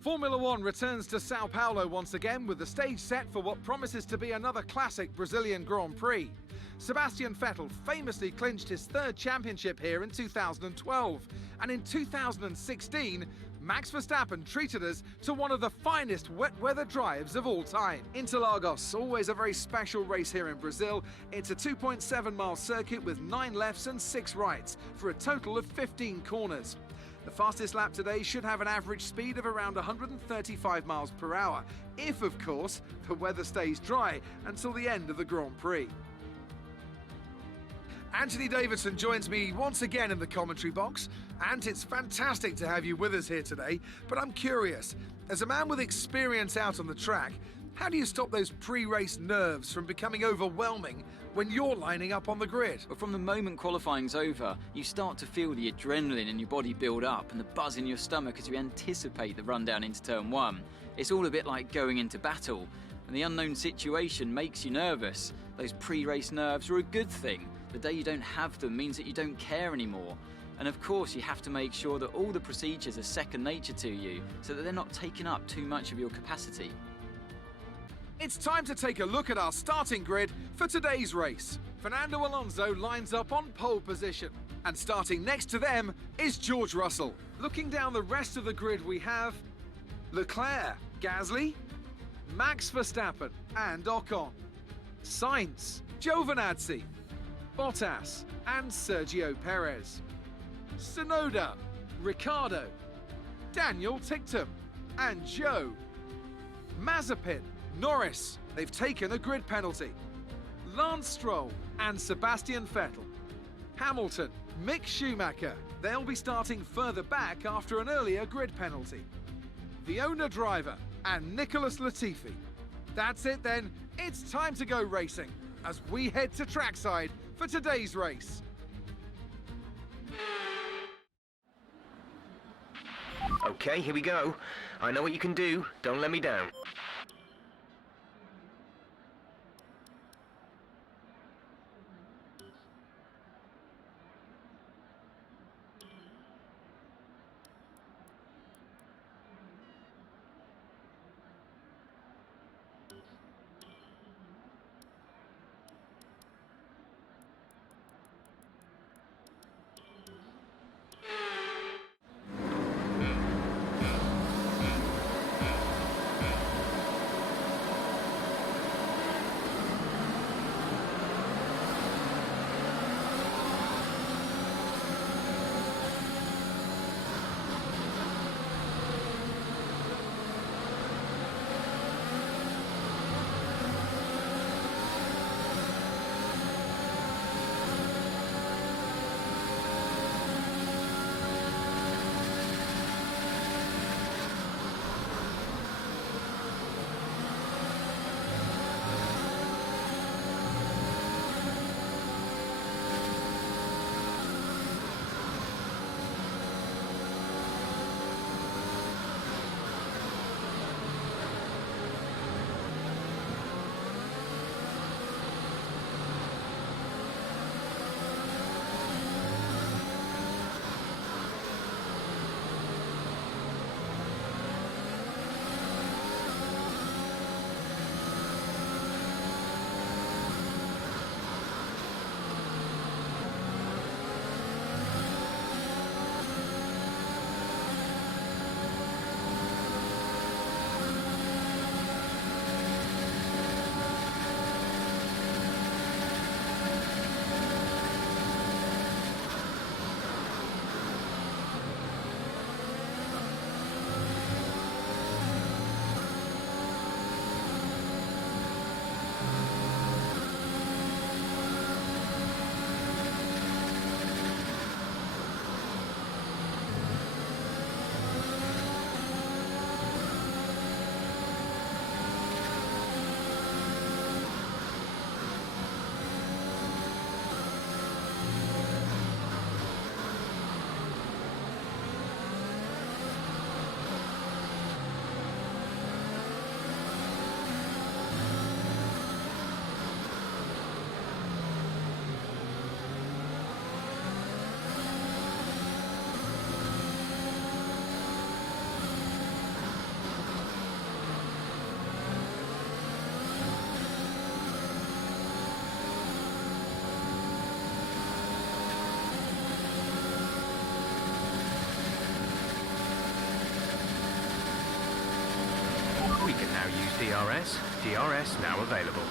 Formula One returns to Sao Paulo once again with the stage set for what promises to be another classic Brazilian Grand Prix. Sebastian Vettel famously clinched his third championship here in 2012, and in 2016, Max Verstappen treated us to one of the finest wet weather drives of all time. Interlagos, always a very special race here in Brazil. It's a 2.7-mile circuit with 9 lefts and 6 rights for a total of 15 corners. The fastest lap today should have an average speed of around 135 miles per hour, if of course the weather stays dry until the end of the Grand Prix. Anthony Davidson joins me once again in the commentary box. And it's fantastic to have you with us here today, but I'm curious, as a man with experience out on the track, how do you stop those pre-race nerves from becoming overwhelming when you're lining up on the grid? Well, from the moment qualifying's over, you start to feel the adrenaline in your body build up and the buzz in your stomach as you anticipate the rundown into turn 1. It's all a bit like going into battle, and the unknown situation makes you nervous. Those pre-race nerves are a good thing. The day you don't have them means that you don't care anymore. And of course, you have to make sure that all the procedures are second nature to you, so that they're not taking up too much of your capacity. It's time to take a look at our starting grid for today's race. Fernando Alonso lines up on pole position, and starting next to them is George Russell. Looking down the rest of the grid, we have Leclerc, Gasly, Max Verstappen and Ocon, Sainz, Giovinazzi, Bottas and Sergio Perez, Tsunoda, Ricciardo, Daniel Ticktum and Joe, Mazepin, Norris, they've taken a grid penalty, Lance Stroll and Sebastian Vettel, Hamilton, Mick Schumacher, they'll be starting further back after an earlier grid penalty, the owner driver and Nicholas Latifi. That's it then, it's time to go racing as we head to trackside for today's race. Okay, here we go. I know what you can do. Don't let me down. DRS now available.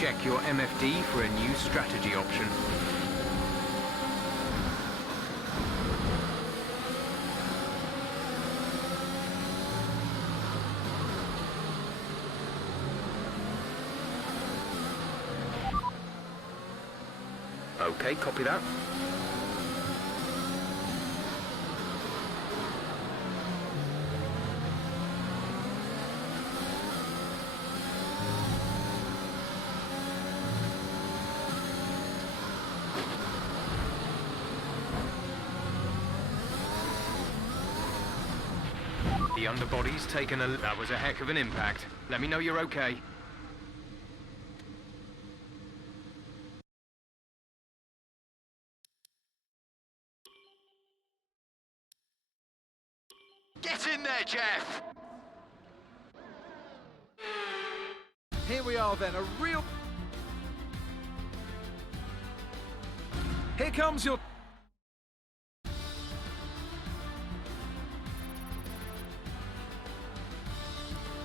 Check your MFD for a new strategy option. Okay, copy that. The underbody's taken a... That was a heck of an impact. Let me know you're okay. Get in there, Jeff! Here we are then, a real... Here comes your...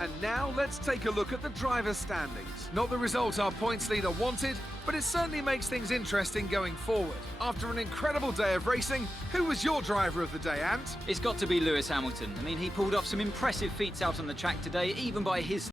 And now let's take a look at the driver's standings. Not the result our points leader wanted, but it certainly makes things interesting going forward. After an incredible day of racing, who was your driver of the day, Ant? It's got to be Lewis Hamilton. I mean, he pulled off some impressive feats out on the track today, even by his